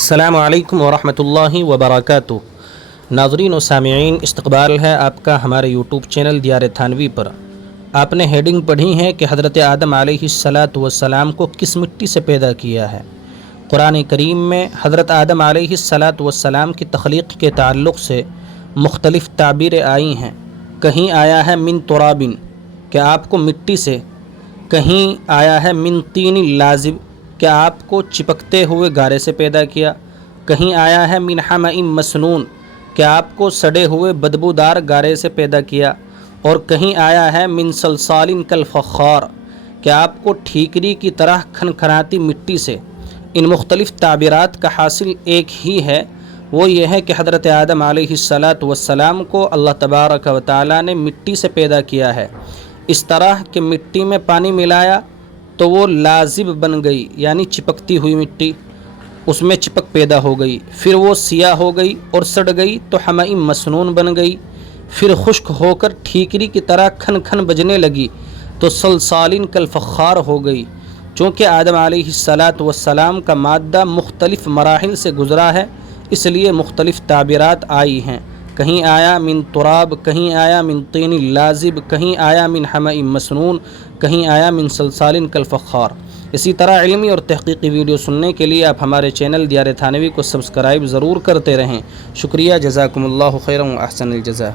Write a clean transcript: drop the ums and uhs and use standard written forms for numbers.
السلام علیکم ورحمۃ اللہ وبرکاتہ۔ ناظرین و سامعین، استقبال ہے آپ کا ہمارے یوٹیوب چینل دیار تھانوی پر۔ آپ نے ہیڈنگ پڑھی ہے کہ حضرت آدم علیہ السلام کو کس مٹی سے پیدا کیا ہے۔ قرآن کریم میں حضرت آدم علیہ السلام کی تخلیق کے تعلق سے مختلف تعبیریں آئی ہیں۔ کہیں آیا ہے من ترابن کہ آپ کو مٹی سے، کہیں آیا ہے من طین لازب کہ آپ کو چپکتے ہوئے گارے سے پیدا کیا، کہیں آیا ہے من حمأ مسنون کہ آپ کو سڑے ہوئے بدبودار گارے سے پیدا کیا، اور کہیں آیا ہے من صلصال کالفخار کہ آپ کو ٹھیکری کی طرح کھنکھناتی مٹی سے۔ ان مختلف تعبیرات کا حاصل ایک ہی ہے، وہ یہ ہے کہ حضرت آدم علیہ السلام کو اللہ تبارک و تعالی نے مٹی سے پیدا کیا ہے، اس طرح کہ مٹی میں پانی ملایا تو وہ لازب بن گئی، یعنی چپکتی ہوئی مٹی، اس میں چپک پیدا ہو گئی، پھر وہ سیاہ ہو گئی اور سڑ گئی تو حمأ مسنون بن گئی، پھر خشک ہو کر ٹھیکری کی طرح کھن کھن بجنے لگی تو صلصال کالفخار ہو گئی۔ چونکہ آدم علیہ السلام کا مادہ مختلف مراحل سے گزرا ہے، اس لیے مختلف تعبیرات آئی ہیں۔ کہیں آیا من تراب، کہیں آیا من طین لازب، کہیں آیا من حمأ مسنون، کہیں آیا من صلصال کالفخار۔ اسی طرح علمی اور تحقیقی ویڈیو سننے کے لیے آپ ہمارے چینل دیار تھانوی کو سبسکرائب ضرور کرتے رہیں۔ شکریہ، جزاکم اللہ خیرا و احسن الجزاء۔